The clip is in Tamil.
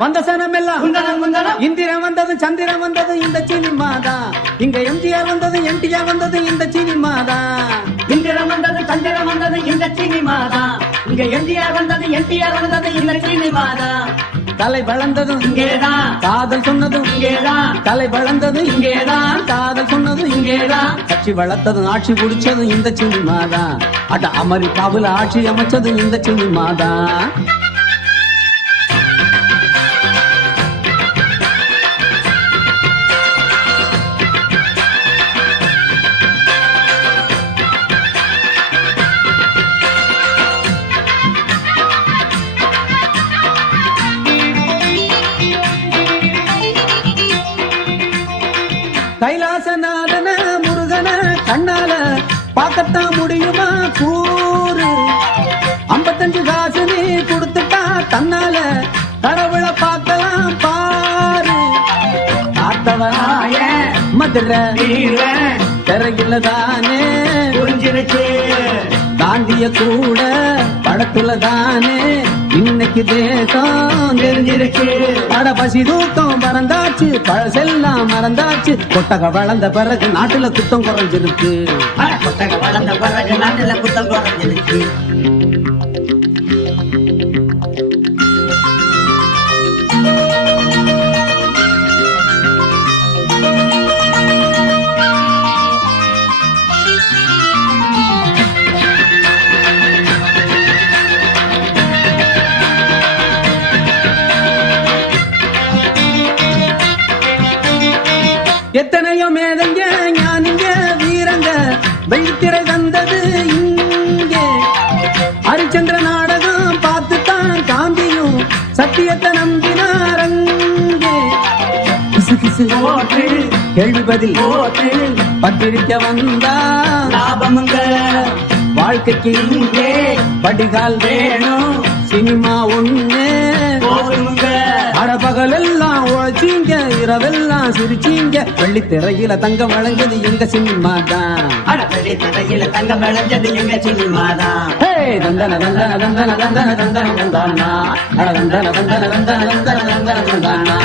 வந்த சனம் எல்லாம் இந்திரன் வந்தது சந்திரன் வந்தது இந்த சினிமாதான். இங்க எம்ஜிஆர் வந்தது என்டிஆர் வந்தது இந்த சினிமாதான். இந்திரன் வந்தது சந்திரன் வந்தது இந்த சினிமாதான். இங்க எம்ஜிஆர் வந்தது என்டிஆர் வந்தது இந்த சினிமாதான். தலை வளர்ந்ததும் இங்கேதான், காதல் சொன்னதும் இங்கேதான். தலை வளர்ந்ததும் இங்கேதான், காதல் சொன்னதும் இங்கேதான். கட்சி வளர்த்ததும் ஆட்சி பிடிச்சதும் இந்த சினிமாதான். அட அமெரிக்காவில் ஆட்சி அமைச்சதும் இந்த சினிமாதான். கைலாசநாதன முருகன கண்ணால பார்க்கத்தான் முடியுமா கூறு? 55 காசு நீ கொடுத்துட்டா தன்னால கடவுளை பார்க்கலாம் பாரு. காத்தவராய மதுரை திரையில தானே புரிஞ்சிருச்சு. தாண்டிய கூட படத்துல தானே இன்னைக்கு தேசம் தெரிஞ்சிருக்கு. பட பசி தூக்கம் பறந்தாச்சு, பழசெல்லாம் மறந்தாச்சு. கொட்டக வளர்ந்த பிறகு நாட்டுல குத்தம் குறைஞ்சிருக்கு. கொட்டக வளர்ந்த பிறகு நாட்டுல குத்தம் குறைஞ்சிருக்கு. எத்தனையோ மேதங்க ஞானிங்க வீரங்க வெள்ளித்திரை தந்தது இங்கே. ஹரிச்சந்திர நாடகம் பார்த்துத்தான் காந்தியும் சத்தியத்தை நம்பினாரங்கே. கிசு கிசு கேள்வி பதில் பத்திரிக்க வந்தா லாபமுங்க. வாழ்க்கைக்கு இங்கே படிகால் வேணும், சினிமா ஒண்ணு போதுமுங்க. பகலெல்லாம் உழைச்சீங்க, இரவெல்லாம் சிரிச்சீங்க. வெள்ளித்திரையில தங்கம் வளைஞ்சது எங்க சினிமா தான். வெள்ளித்திரையில தங்கம் விளைஞ்சது எங்க சினிமாதான். தந்தன தந்தன தந்தன தந்தன தந்தன தந்தானா, தந்தன தந்தன தந்தன தந்தன தந்தன தந்தானா.